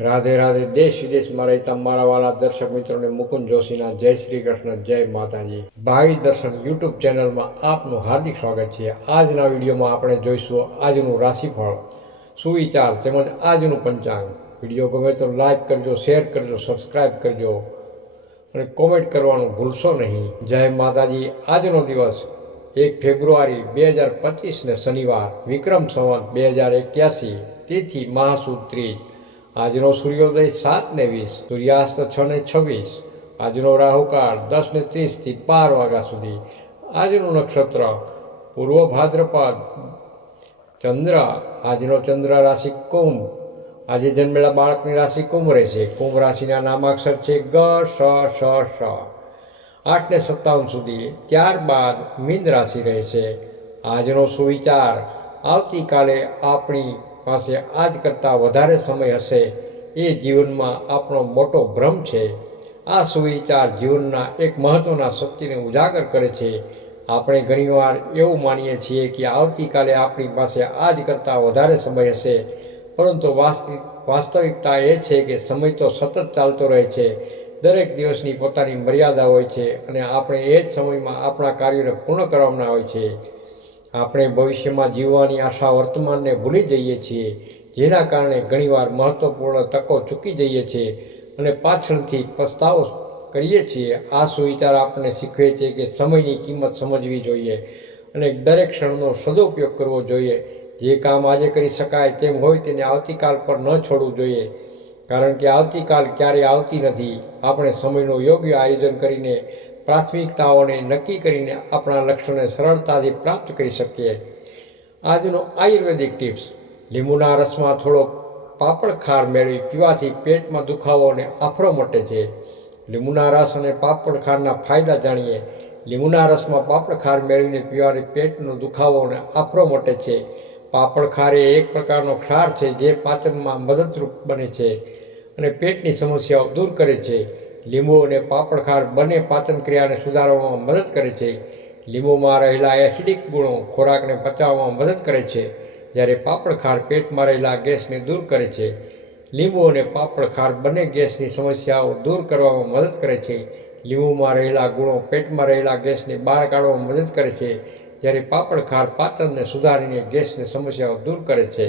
રાધે રાધે. દેશ વિદેશમાં રહેતા મારા વાલા દર્શક મિત્રોને મુકુંદ જોશીના જય શ્રી કૃષ્ણ, જય માતાજી. ભાવિ દર્શન યુટ્યુબ ચેનલમાં આપનું હાર્દિક સ્વાગત છે. આજના વિડીયોમાં આપણે જોઈશું આજનું રાશિફળ, સુવિચાર તેમજ આજનું પંચાંગ. વિડીયો ગમે તો લાઈક કરજો, શેર કરજો, સબસ્ક્રાઈબ કરજો અને કોમેન્ટ કરવાનું ભૂલશો નહીં. જય માતાજી. આજનો દિવસ 1 ફેબ્રુઆરી 2025 શનિવાર, વિક્રમ સંવત 2081, તિથિ મહાસુદ ત્રીજ. આજનો સૂર્યોદય 7:20, સૂર્યાસ્ત 6:26. આજનો રાહુકાળ 10:30 થી 12 વાગ્યા સુધી. આજનું નક્ષત્ર પૂર્વ ભાદ્રપદ. ચંદ્ર, આજનો ચંદ્ર રાશિ કુંભ. આજે જન્મેલા બાળકની રાશિ કુંભ રહેશે. કુંભ રાશિના નામાક્ષર છે ગ, શ, શ, શ. 8:57 સુધી. ત્યારબાદ મીન રાશિ રહેશે. આજનો સુવિચાર, આવતીકાલે આપણી પાસે આજ કરતાં વધારે સમય હશે એ જીવનમાં આપણો મોટો ભ્રમ છે. આ સુવિચાર જીવનના એક મહત્ત્વના સત્યને ઉજાગર કરે છે. આપણે ઘણીવાર એવું માનીએ છીએ કે આવતીકાલે આપણી પાસે આજ કરતાં વધારે સમય હશે, પરંતુ વાસ્તવિકતા એ છે કે સમય તો સતત ચાલતો રહે છે. દરેક દિવસની પોતાની મર્યાદા હોય છે અને આપણે એ જ સમયમાં આપણા કાર્યોને પૂર્ણ કરવાના હોય છે. આપણે ભવિષ્યમાં જીવવાની આશા વર્તમાનને ભૂલી જઈએ છીએ, જેના કારણે ઘણીવાર મહત્ત્વપૂર્ણ તકો ચૂકી જઈએ છીએ અને પાછળથી પસ્તાવો કરીએ છીએ. આ સુવિચાર આપણને શીખવે છે કે સમયની કિંમત સમજવી જોઈએ અને દરેક ક્ષણનો સદુપયોગ કરવો જોઈએ. જે કામ આજે કરી શકાય તેમ હોય તેને આવતીકાલ પર ન છોડવું જોઈએ, કારણ કે આવતીકાલ ક્યારેય આવતી નથી. આપણે સમયનું યોગ્ય આયોજન કરીને, પ્રાથમિકતાઓને નક્કી કરીને આપણા લક્ષ્યોને સરળતાથી પ્રાપ્ત કરી શકીએ. આજનો આયુર્વેદિક ટિપ્સ, લીંબુના રસમાં થોડો પાપડ ખાર મેળવી પીવાથી પેટમાં દુખાવો અને આફરો મટે છે. લીંબુના રસ અને પાપડ ખારના ફાયદા જાણીએ. લીંબુના રસમાં પાપડ ખાર મેળવીને પીવાથી પેટનો દુખાવો અને આફરો મટે છે. પાપડ ખાર એ એક પ્રકારનો ક્ષાર છે જે પાચનમાં મદદરૂપ બને છે અને પેટની સમસ્યાઓ દૂર કરે છે. લીંબુ અને પાપડ ખાર બંને પાચન ક્રિયાને સુધારવામાં મદદ કરે છે. લીંબુમાં રહેલા એસિડિક ગુણો ખોરાકને પચાવવામાં મદદ કરે છે, જ્યારે પાપડ ખાર પેટમાં રહેલા ગેસને દૂર કરે છે. લીંબુ અને પાપડ ખાર બંને ગેસની સમસ્યાઓ દૂર કરવામાં મદદ કરે છે. લીંબુમાં રહેલા ગુણો પેટમાં રહેલા ગેસને બહાર કાઢવામાં મદદ કરે છે, જ્યારે પાપડ ખાર પાચનને સુધારીને ગેસની સમસ્યાઓ દૂર કરે છે.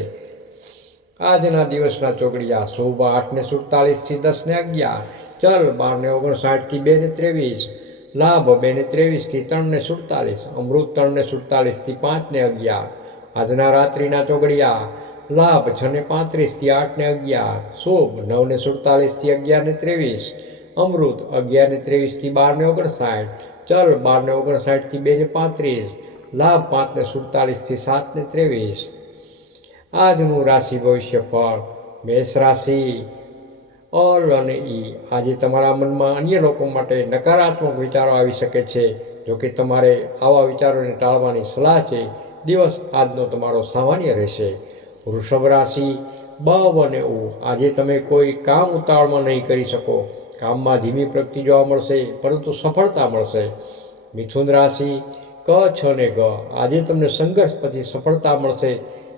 આજના દિવસના ચોગડિયા, શુભ 8:47 થી 10:11, ચલ 12:59 થી 2:23, લાભ 2:23 થી 3:47, અમૃત 3:47 થી 5:11. આજના રાત્રિના ચોગડિયા, લાભ 6:35 થી 8:11, શુભ 9:47 થી 11:23, અમૃત 11:23 થી 12:59, ચલ 12:59 થી 2:35, લાભ 5:47 થી 7:23. આજનું રાશિ ભવિષ્ય ફળ. મેષ રાશિ, અલ અને ઈ. આજે તમારા મનમાં અન્ય લોકો માટે નકારાત્મક વિચારો આવી શકે છે, જોકે તમારે આવા વિચારોને ટાળવાની સલાહ છે. દિવસ આજનો તમારો સામાન્ય રહેશે. વૃષભ રાશિ, બ અને ઉ. આજે તમે કોઈ કામ ઉતાવળમાં નહીં કરી શકો. કામમાં ધીમી પ્રગતિ જોવા મળશે, પરંતુ સફળતા મળશે. મિથુન રાશિ, ક, છ અને ગ. આજે તમને સંઘર્ષ પછી સફળતા મળશે.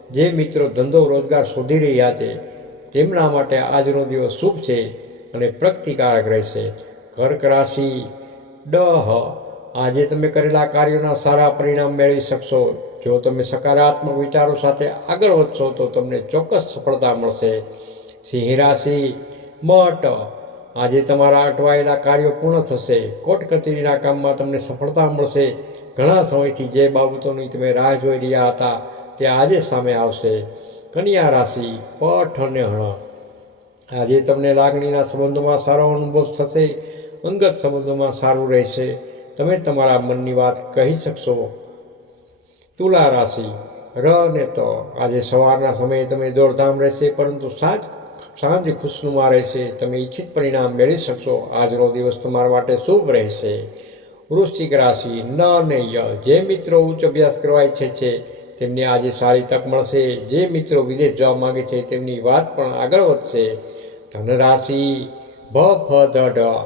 જે મિત્રો ધંધો રોજગાર શોધી રહ્યા છે તેમના માટે આજનો દિવસ શુભ છે અને પ્રગતિકારક રહેશે. કર્ક રાશિ, ડ, હ. આજે તમે કરેલા કાર્યોના સારા પરિણામ મેળવી શકશો. જો તમે સકારાત્મક વિચારો સાથે આગળ વધશો તો તમને ચોક્કસ સફળતા મળશે. સિંહ રાશિ, મ, ટ. આજે તમારા અટવાયેલા કાર્યો પૂર્ણ થશે. કોર્ટ કચેરીના કામમાં તમને સફળતા મળશે. ઘણા સમયથી જે બાબતોની તમે રાહ જોઈ રહ્યા હતા તે આજે સામે આવશે. કન્યા રાશિ, પ, ઠ અને હ. આજે તમને લાગણીના સંબંધોમાં સારો અનુભવ થશે. અંગત સંબંધોમાં સારું રહેશે. તમે તમારા મનની વાત કહી શકશો. તુલા રાશિ, ર અને ત. આજે સવારના સમયે તમે દોડધામ રહેશે, પરંતુ સાંજ ખુશનુમા રહેશે. તમે ઈચ્છિત પરિણામ મેળવી શકશો. આજનો દિવસ તમારા માટે શુભ રહેશે. વૃશ્ચિક રાશિ, ન અને ય. જે મિત્રો ઉચ્ચ અભ્યાસ કરવા ઈચ્છે છે તેમને આજે સારી તક મળશે. જે મિત્રો વિદેશ જવા માગે છે તેમની વાત પણ આગળ વધશે. ધન રાશિ, ભ, ફ, ધ, ઢ.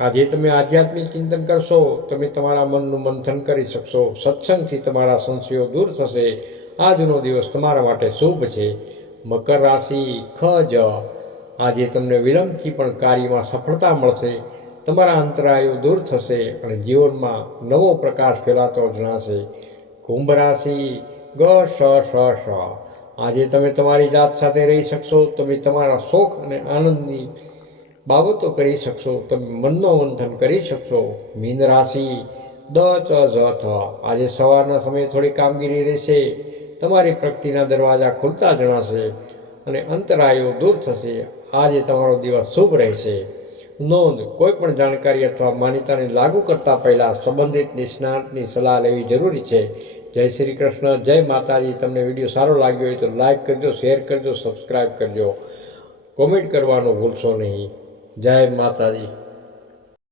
આજે તમે આધ્યાત્મિક ચિંતન કરશો. તમે તમારા મનનું મંથન કરી શકશો. સત્સંગથી તમારા સંશયો દૂર થશે. આજનો દિવસ તમારા માટે શુભ છે. મકર રાશિ, ખ, જ. આજે તમને વિલંબથી પણ કાર્યમાં સફળતા મળશે, તમારા અંતરાયો દૂર થશે અને જીવનમાં નવો પ્રકાશ ફેલાતો જણાશે. કુંભ રાશિ ગ શ શ શ. આજે તમે તમારી જાત સાથે રહી શકશો, તમે તમારા શોખ અને આનંદની બાબતો કરી શકશો, તમે મનનો મંથન કરી શકશો. મીન રાશિ દ ચ જ થ. આજે સવારના સમયે થોડી કામગીરી રહેશે, તમારી પ્રગતિના દરવાજા ખુલતા જણાશે અને અંતરાયો દૂર થશે. આજે તમારો દિવસ શુભ રહેશે. નોંધ: કોઈ પણ જાણકારી અથવા માન્યતાને લાગુ કરતા પહેલા સંબંધિત નિષ્ણાતની સલાહ લેવી જરૂરી છે. જય શ્રી કૃષ્ણ, જય માતાજી. તમને વિડીયો સારો લાગ્યો હોય તો લાઈક કરજો, શેર કરજો, સબસ્ક્રાઈબ કરજો, કોમેન્ટ કરવાનું ભૂલશો નહીં. જય માતાજી.